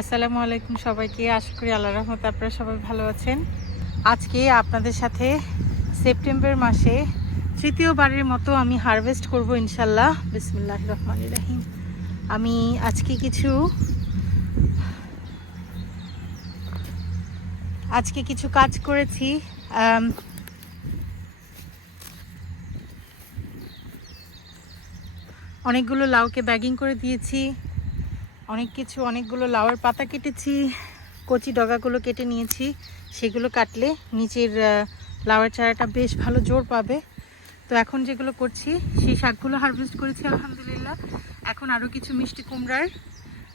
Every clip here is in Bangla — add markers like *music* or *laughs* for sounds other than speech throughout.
আসসালামু আলাইকুম সবাইকে। আশা করি আল্লাহ রহমত আপনারা সবাই ভালো আছেন। আজকে আপনাদের সাথে সেপ্টেম্বর মাসে তৃতীয়বারের মতো আমি হারভেস্ট করব ইনশাল্লাহ বিসমুল্লাহ রহমান রাহিম। আমি আজকে কিছু আজকে কিছু কাজ করেছি। অনেকগুলো লাউকে ব্যাগিং করে দিয়েছি। অনেক কিছু, অনেকগুলো লাউয়ের পাতা কেটেছি, কচি ডগাগুলো কেটে নিয়েছি। সেগুলো কাটলে নিচের লাউয়ের চারাটা বেশ ভালো জোর পাবে। তো এখন যেগুলো করছি, সেই শাকগুলো হারভেস্ট করেছি, আলহামদুলিল্লাহ। এখন আরও কিছু মিষ্টি কুমড়ার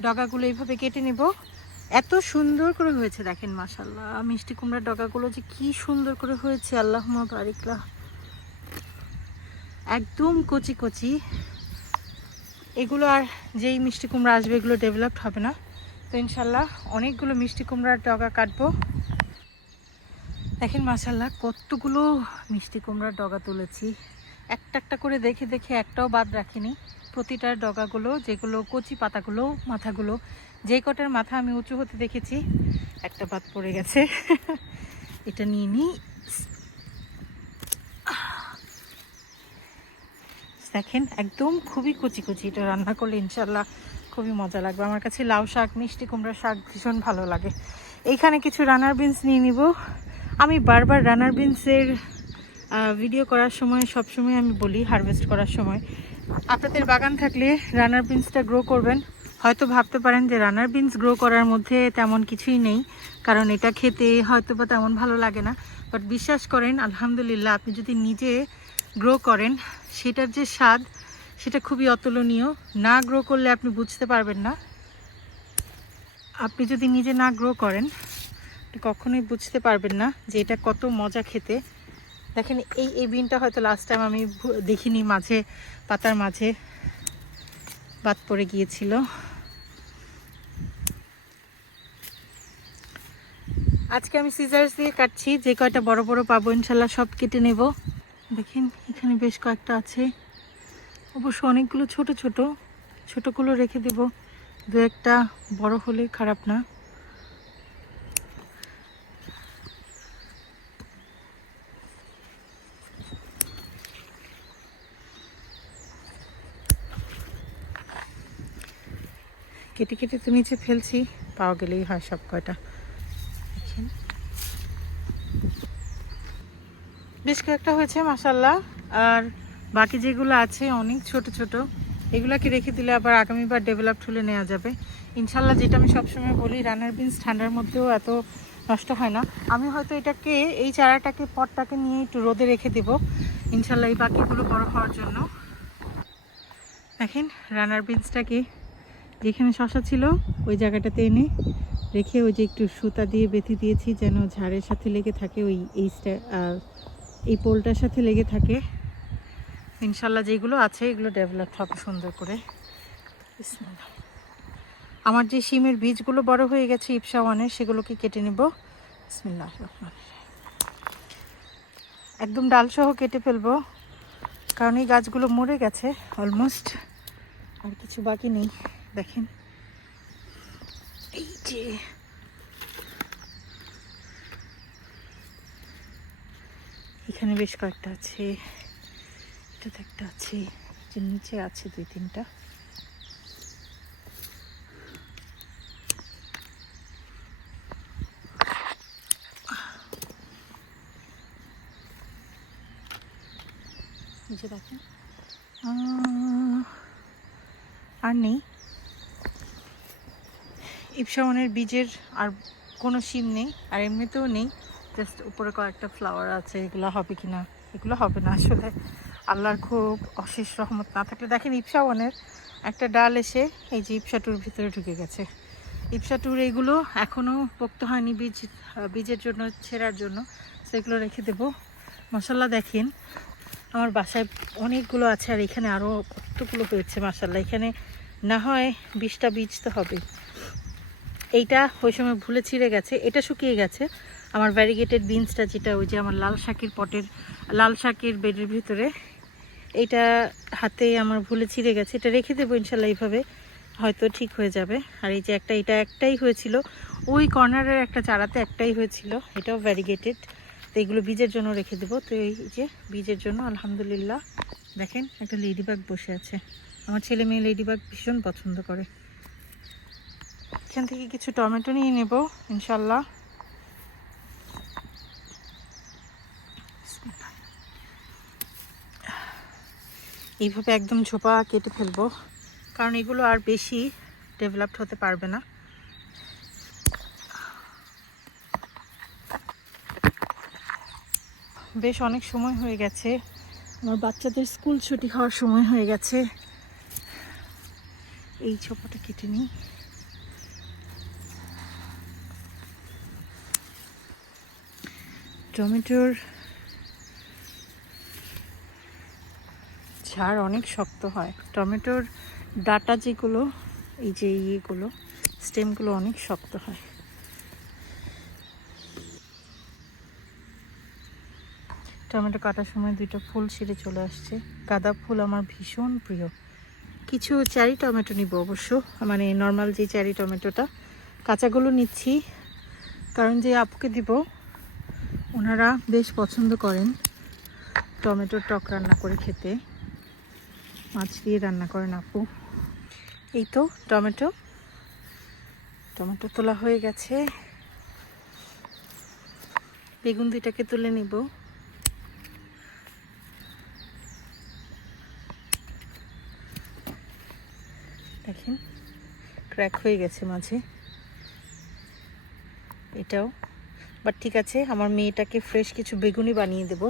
ডগাগুলো এইভাবে কেটে নেব। এত সুন্দর করে হয়েছে, দেখেন মাসাল্লাহ মিষ্টি কুমড়ার ডগাগুলো যে কি সুন্দর করে হয়েছে আল্লাহ বারিকলা। একদম কচি কচি। এগুলো আর যেই মিষ্টি কুমড়া আসবে, এগুলো ডেভেলপড হবে না। তো ইনশাল্লাহ অনেকগুলো মিষ্টি কুমড়ার ডগা কাটবো। দেখেন মাসাল্লাহ কতগুলো মিষ্টি কুমড়ার ডগা তুলেছি। একটা একটা করে দেখে দেখে একটাও বাদ রাখিনি। প্রতিটার ডগাগুলো, যেগুলো কচি পাতাগুলো, মাথাগুলো, যে কটার মাথা আমি উঁচু হতে দেখেছি, একটা বাদ পড়ে গেছে। *laughs* এটা নিয়ে নিই। দেখেন, একদম খুবই কুচি কুচি এটা রান্না করলে ইনশাল্লাহ খুবই মজা লাগবে। আমার কাছে লাউ শাক, মিষ্টি কুমড়া শাক ভীষণ ভালো লাগে। এইখানে কিছু রানার বিনস নিয়ে নিব। আমি বারবার রানার বিনসের ভিডিও করার সময় সব সময় আমি বলি হারভেস্ট করার সময়। আপনাদের বাগান থাকলে রানার বিনসটা গ্রো করবেন। হয়তো ভাবতে পারেন যে রানার বিনস গ্রো করার মধ্যে তেমন কিছুই নেই, কারণ এটা খেতে হয়তো বা তেমন ভালো লাগে না। বাট বিশ্বাস করেন, আলহামদুলিল্লাহ, আপনি যদি নিজে গ্রো করেন, সেটার যে স্বাদ, সেটা খুবই অতুলনীয়। না গ্রো করলে আপনি বুঝতে পারবেন না। আপনি যদি নিজে না গ্রো করেন কখনোই বুঝতে পারবেন না যে এটা কত মজা খেতে। দেখেন, এই এই বিনটা হয়তো লাস্ট টাইম আমি দেখিনি, মাঝে, পাতার মাঝে বাদ পড়ে গিয়েছিল। আজকে আমি সিজার্স দিয়ে কাটছি, যে কয়টা বড় বড় পাবো, ইনশাল্লাহ সব কেটে নেব। দেখেন, এখানে বেশ কয়েকটা আছে। অবশ্য অনেকগুলো ছোট ছোট। ছোটগুলো রেখে দেব। দু একটা বড় হলে খারাপ না। কেটে কেটে তো নিচে ফেলছি, পাওয়া গেলেই হয় সব কয়টা দেখেন। বেশ কয়েকটা হয়েছে মাসাল্লাহ আর বাকি যেগুলো আছে অনেক ছোট ছোট এগুলাকে রেখে দিলে আবার আগামীবার ডেভেলপড হলে নেওয়া যাবে। ইনশাল্লাহ যেটা আমি সবসময় বলি রানার বিনস ঠান্ডার মধ্যেও এত নষ্ট হয় না। আমি হয়তো এটাকে এই চারাটাকে পটটাকে নিয়ে একটু রোদে রেখে দেব। ইনশাল্লাহ এই বাকিগুলো বড় হওয়ার জন্য। দেখেন রানার বিনসটাকে যেখানে শশা ছিল ওই জায়গাটাতে এনে রেখে ওই যে একটু সুতা দিয়ে বেঁধে দিয়েছি যেন ঝাড়ের সাথে লেগে থাকে ওই এই স্টা- আহ, এই পোলটার সাথে লেগে থাকে। ইনশাল্লাহ যেগুলো আছে, এগুলো ডেভেলপ হবে সুন্দর করে। আমার যে শিমের বীজগুলো বড় হয়ে গেছে ইপসা ওয়ানের সেগুলোকে কেটে নেব। বিসমিল্লাহ রহমান একদম ডালসহ কেটে ফেলব, কারণ এই গাছগুলো মরে গেছে অলমোস্ট আর কিছু বাকি নেই। দেখেন। এই যে এখানে বেশ কয়েকটা আছে। এটাতে একটা আছে যে নিচে আছে দুই তিনটা। নিচে দেখেন। আর নেই। ইপসাওয়ানের বীজের আর কোনো শিম নেই, আর এমনিতেও নেই। জাস্ট উপরে কয়েকটা ফ্লাওয়ার আছে, এগুলো হবে কি না এগুলো হবে না আসলে। আল্লাহর খুব অশেষ রহমত না থাকলে দেখেন ইপসাওয়ানের একটা ডাল এসে এই যে ইপসাটুর ভিতরে ঢুকে গেছে। ইপসাটুর এইগুলো এখনও পোক্ত হয়নি বীজ, বীজের জন্য, ছেঁড়ার জন্য। সেগুলো রেখে দেবো। মশাল্লা দেখেন, আমার বাসায় অনেকগুলো আছে আর এখানে আরও কতগুলো হয়েছে মাসাল্লাহ এখানে না হয় বিশটা বীজ তো হবে। এইটা ওই সময় ভুলে ছিঁড়ে গেছে, এটা শুকিয়ে গেছে। আমার ভ্যারিগেটেড বিনসটা যেটা, ওই যে আমার লাল শাকের পটের, লাল শাকের বেডের ভিতরে, এইটা হাতে আমার ভুলে ছিঁড়ে গেছে। এটা রেখে দেবো ইনশাল্লাহ এইভাবে, হয়তো ঠিক হয়ে যাবে। আর এই যে একটা, এটা একটাই হয়েছিল। ওই কর্নারের একটা চারাতে একটাই হয়েছিল। এটাও ভ্যারিগেটেড তো এগুলো বীজের জন্য রেখে দেবো। তো এই যে বীজের জন্য, আলহামদুলিল্লাহ। দেখেন, একটা লেডিবাগ বসে আছে। আমার ছেলে মেয়ে লেডিবাগ ভীষণ পছন্দ করে। এখান থেকে কিছু টমেটো নিয়ে নেব, ইনশাল্লাহ। এইভাবে একদম ঝোপা কেটে ফেলব, কারণ এগুলো আর বেশি ডেভেলপড হতে পারবে না। বেশ অনেক সময় হয়ে গেছে। আমার বাচ্চাদের স্কুল ছুটি হওয়ার সময় হয়ে গেছে। এই ছোপাটা কেটে নিই। টমেটোর ঝাড় অনেক শক্ত হয়। টমেটোর ডাটা যেগুলো, এই যে ইয়েগুলো, স্টেমগুলো অনেক শক্ত হয়। টমেটো কাটার সময় দুইটা ফুল ছিঁড়ে চলে আসছে। গাঁদা ফুল আমার ভীষণ প্রিয়। কিছু চারি টমেটো নিব অবশ্য। মানে নর্মাল যে চারি টমেটোটা। কাঁচাগুলো নিচ্ছি। কারণ যে আপুকে দিব, ওনারা বেশ পছন্দ করেন টমেটোর টক রান্না করে খেতে। মাছ দিয়ে রান্না করেন আপু। এই তো টমেটো। টমেটো তোলা হয়ে গেছে। বেগুন দুইটাকে তুলে নিব। দেখেন ক্র্যাক হয়ে গেছে মাঝে। এটাও। বাট ঠিক আছে, আমার মেয়েটাকে ফ্রেশ কিছু বেগুনি বানিয়ে দেব।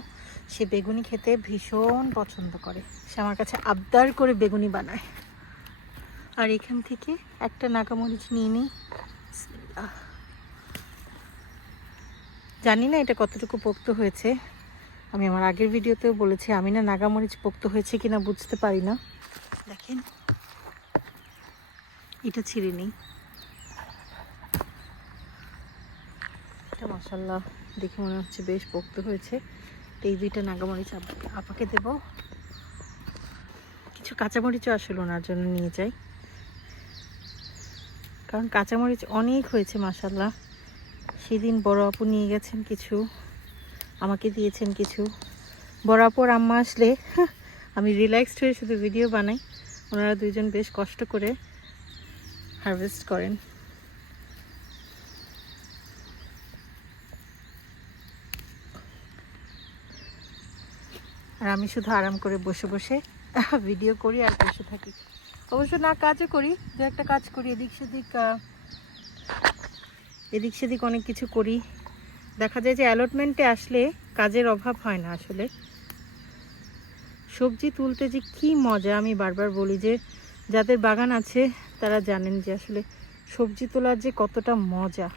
সে বেগুনি খেতে ভীষণ পছন্দ করে। সে আমার কাছে আবদার করে বেগুনি বানায়। আর এখান থেকে একটা নাগামরিচ নিয়ে নিই। জানি না এটা কতটুকু পোক্ত হয়েছে। আমি আমার আগের ভিডিওতেও বলেছি, আমি না নাগামরিচ পোক্ত হয়েছে কিনা বুঝতে পারি না। দেখেন। এটা ছিঁড়ে নিই। এটা মশাল্লা দেখে মনে হচ্ছে বেশ পোক্ত হয়েছে। তো এই দুইটা নাগামরিচ আপ- আপাকে দেব। কিছু কাঁচামরিচও আসলে ওনার জন্য নিয়ে যাই। কারণ কাঁচামরিচ অনেক হয়েছে মাসাল্লাহ সেদিন বড় আপু নিয়ে গেছেন কিছু, আমাকে দিয়েছেন কিছু। বড় আপুর আম্মা আসলে, আমি রিল্যাক্সড হয়ে শুধু ভিডিও বানাই। ওনারা দুইজন বেশ কষ্ট করে হারভেস্ট করেন। আর আমি শুধু আরাম করে বসে বসে ভিডিও করি আর বসে থাকি। অবশ্য না, কাজও করি, দু একটা কাজ করি, এদিক সেদিক এদিক সেদিক অনেক কিছু করি। দেখা যায় যে অ্যালটমেন্টে আসলে কাজের অভাব হয় না আসলে। সবজি তুলতে যে কি মজা, আমি বারবার বলি যে যাদের বাগান আছে তারা জানেন যে আসলে সবজি তোলার যে কতটা মজা।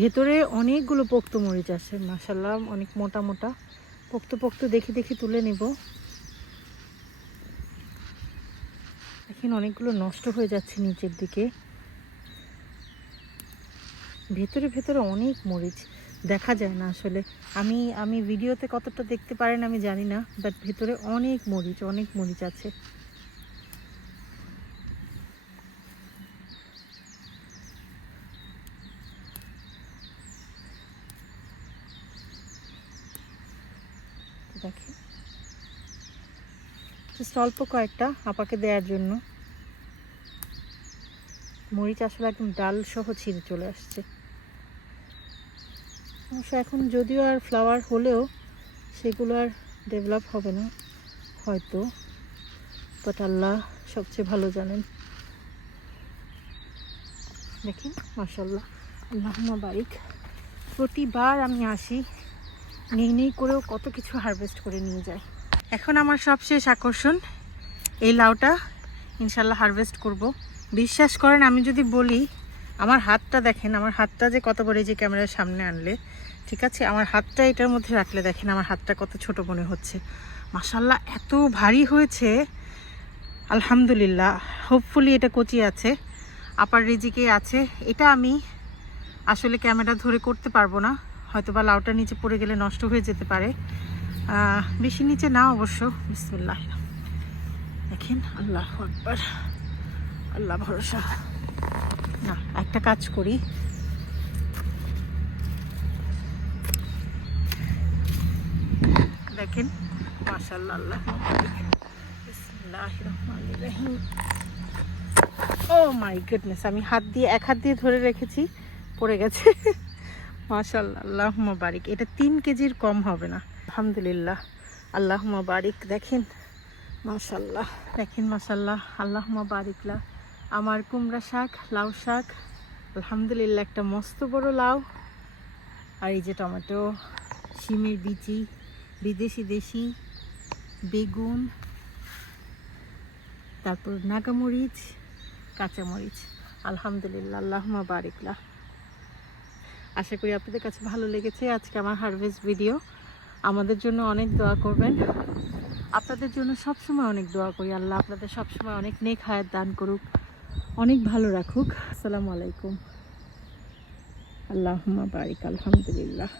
ভেতরে অনেকগুলো পোক্ত মরিচ আছে মাসাল্লাহ অনেক মোটা মোটা। পোক্ত পোক্ত দেখে দেখে তুলে নেব। এখন অনেকগুলো নষ্ট হয়ে যাচ্ছে নিচের দিকে। ভেতরে ভেতরে অনেক মরিচ। দেখা যায় না আসলে। আমি আমি ভিডিওতে কতটা দেখতে পারেন আমি জানি না বাট ভেতরে অনেক মরিচ অনেক মরিচ আছে। দেখেন জাস্ট অল্প কয়েকটা আপাকে দেওয়ার জন্য। মরিচ আসলে একদম ডাল সহ ছিঁড়ে চলে আসছে। অবশ্য এখন যদিও আর ফ্লাওয়ার হলেও সেগুলো আর ডেভেলপ হবে না, হয়তো। বাট আল্লাহ সবচেয়ে ভালো জানেন। দেখেন মাসাল্লাহ আল্লাহ বারিক। প্রতিবার আমি আসি নেই নেই করেও কত কিছু হারভেস্ট করে নিয়ে যায়। এখন আমার সবশেষ আকর্ষণ, এই লাউটা ইনশাল্লাহ হারভেস্ট করব। বিশ্বাস করেন, আমি যদি বলি, আমার হাতটা দেখেন, আমার হাতটা যে কত বড় যে ক্যামেরার সামনে আনলে, ঠিক আছে? আমার হাতটা এটার মধ্যে রাখলে দেখেন, আমার হাতটা কত ছোট মনে হচ্ছে। মাসাল্লাহ এত ভারী হয়েছে। আলহামদুলিল্লাহ হোপফুলি এটা কচি আছে আপার রেজিকে আছে। এটা আমি আসলে ক্যামেরা ধরে করতে পারব না। হয়তো বা লাউটা নিচে পড়ে গেলে নষ্ট হয়ে যেতে পারে। বেশি নিচে না অবশ্য। বিসমিল্লাহ। দেখেন, আল্লাহ আকবার। আল্লাহ ভরসা। না, একটা কাজ করি। দেখেন মাশাল্লাহ আল্লাহ ও মাই গুডনেস আমি হাত দিয়ে, এক হাত দিয়ে ধরে রেখেছি, পড়ে গেছে। মাশাল্লাহ আল্লাহ বারিক। এটা তিন কেজির কম হবে না। আলহামদুলিল্লাহ আল্লাহ বারিক। দেখেন মাশাল্লাহ দেখেন মাশাল্লাহ আল্লাহ বারিকলা আমার কুমড়া শাক, লাউ শাক, আলহামদুলিল্লাহ, একটা মস্ত বড় লাউ। আর এই যে টমেটো, শিমের বিচি, বিদেশি দেশি, বেগুন, তারপর নাগামরিচ কাঁচামরিচ আলহামদুলিল্লাহ আল্লাহমা বারিকলা আশা করি আপনাদের কাছে ভালো লেগেছে আজকে আমার হারভেস্ট ভিডিও আমাদের জন্য অনেক দোয়া করবেন। আপনাদের জন্য সবসময় অনেক দোয়া করি, আল্লাহ আপনাদের সবসময় অনেক নেক হায়াত দান করুক, অনেক ভালো রাখুক। আসসালামু আলাইকুম। আল্লাহ বারিক, আলহামদুলিল্লাহ।